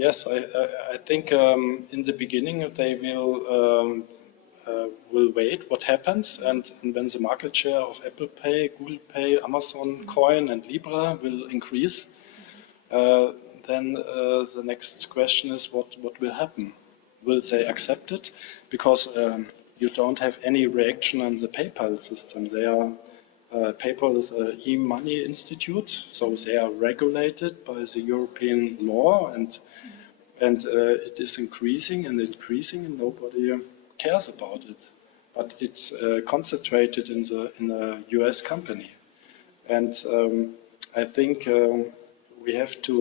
Yes, I think in the beginning they will wait what happens, and when the market share of Apple Pay, Google Pay, Amazon Coin, and Libra will increase, then the next question is what will happen? Will they accept it? Because you don't have any reaction on the PayPal system. They are PayPal is an e-money institute, so they are regulated by the European law, and it is increasing and increasing, and nobody cares about it. But it's concentrated in the US company, and I think we have to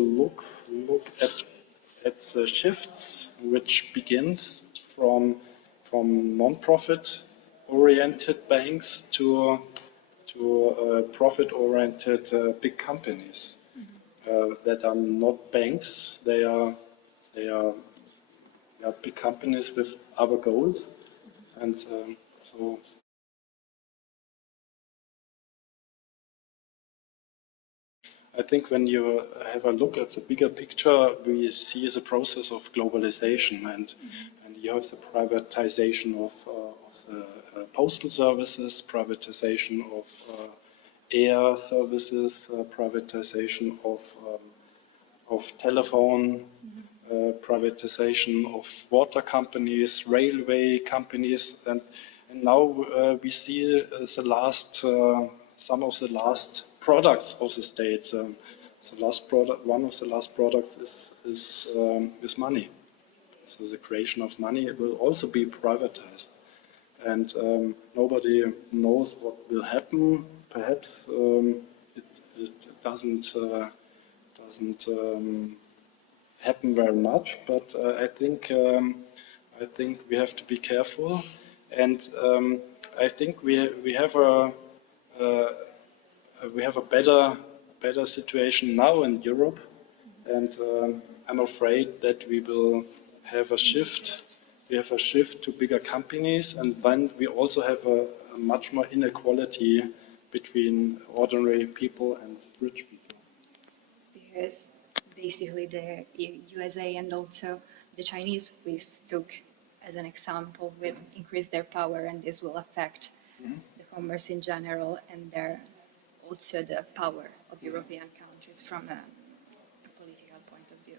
look at the shifts which begins from non-profit oriented banks to profit-oriented big companies that are not banks. They are big companies with other goals, and so. I think when you have a look at the bigger picture, we see the process of globalization, and you have the privatization of the postal services, privatization of air services, privatization of telephone, privatization of water companies, railway companies, and now we see the last some of the last products of the states. The last product, one of the last products is money. So the creation of money will also be privatized, and nobody knows what will happen. Perhaps it doesn't happen very much, but I think we have to be careful, and I think we have a better situation now in Europe, and I'm afraid that we will have a shift. We have a shift to bigger companies, and then we also have a much more inequality between ordinary people and rich people. Because basically the USA and also the Chinese we took as an example will increase their power, and this will affect the commerce in general, and also the power of European countries from a political point of view.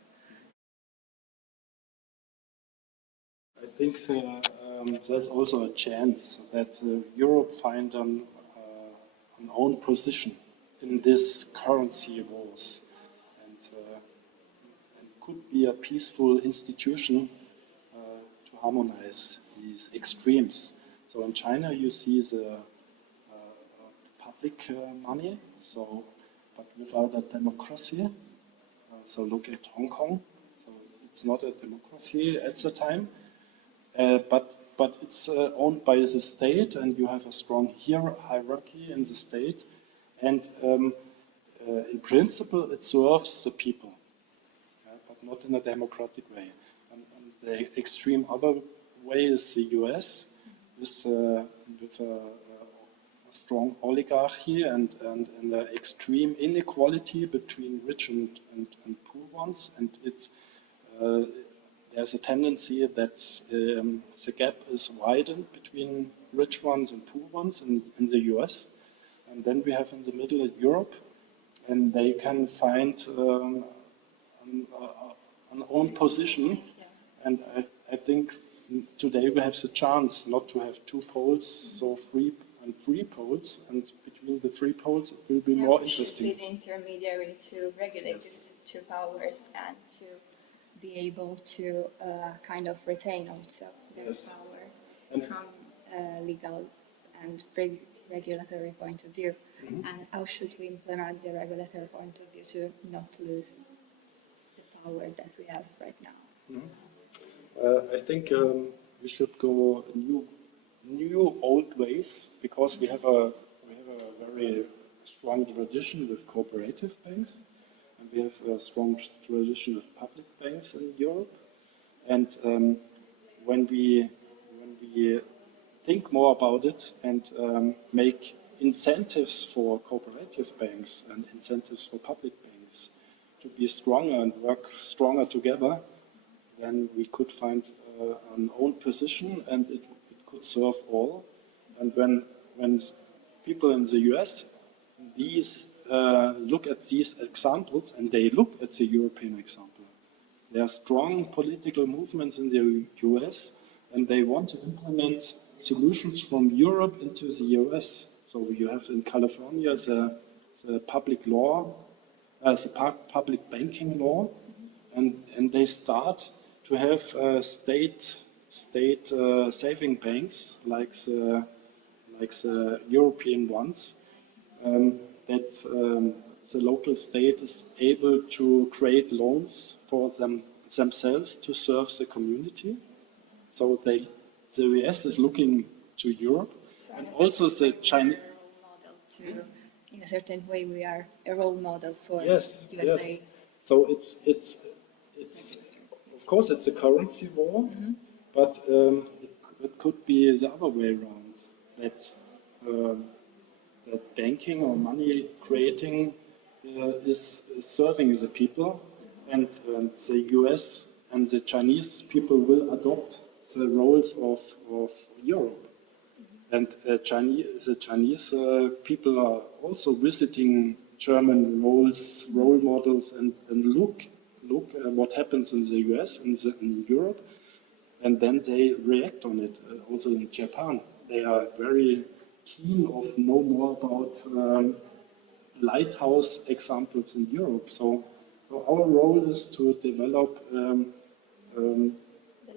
I think there's also a chance that Europe find an own position in this currency wars, and could be a peaceful institution to harmonize these extremes. So in China you see the public money, but without a democracy. So look at Hong Kong. So it's not a democracy at the time, but it's owned by the state, and you have a strong hierarchy in the state, and in principle it serves the people, but not in a democratic way. And the extreme other way is the US, with a strong oligarchy and the extreme inequality between rich and poor ones, and there's a tendency that the gap is widened between rich ones and poor ones in the US, and then we have in the middle Europe, and they can find an own position, and I think today we have the chance not to have two poles, so three poles, and between the three poles it will be more interesting. Be the intermediary to regulate these two powers and to be able to kind of retain also their power from a legal and regulatory point of view. And how should we implement the regulatory point of view to not lose the power that we have right now? I think we should go new old ways, because we have a very strong tradition with cooperative banks, and we have a strong tradition with public banks in Europe. And when we think more about it and make incentives for cooperative banks and incentives for public banks, to be stronger and work stronger together, then we could find an own position and it could serve all. And when people in the US look at these examples and they look at the European example, there are strong political movements in the US and they want to implement solutions from Europe into the US. So you have in California the public law, public banking law, and they start to have state saving banks like the European ones, that the local state is able to create loans for themselves to serve the community. So the US is looking to Europe, So and in a also certain the way, Chinese. we are a role model to, in a certain way, we are a role model for Yes, USA. yes. So it's of course it's a currency war, but it could be the other way around, that that banking or money creating is serving the people, and the US and the Chinese people will adopt the roles of Europe. And the Chinese people are also visiting German role models, and look at what happens in the US and in Europe, and then they react on it. Also in Japan, they are very keen of know more about lighthouse examples in Europe. So our role is to develop The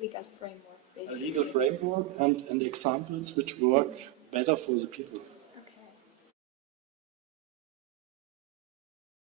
legal framework, a basically. legal framework and examples which work better for the people.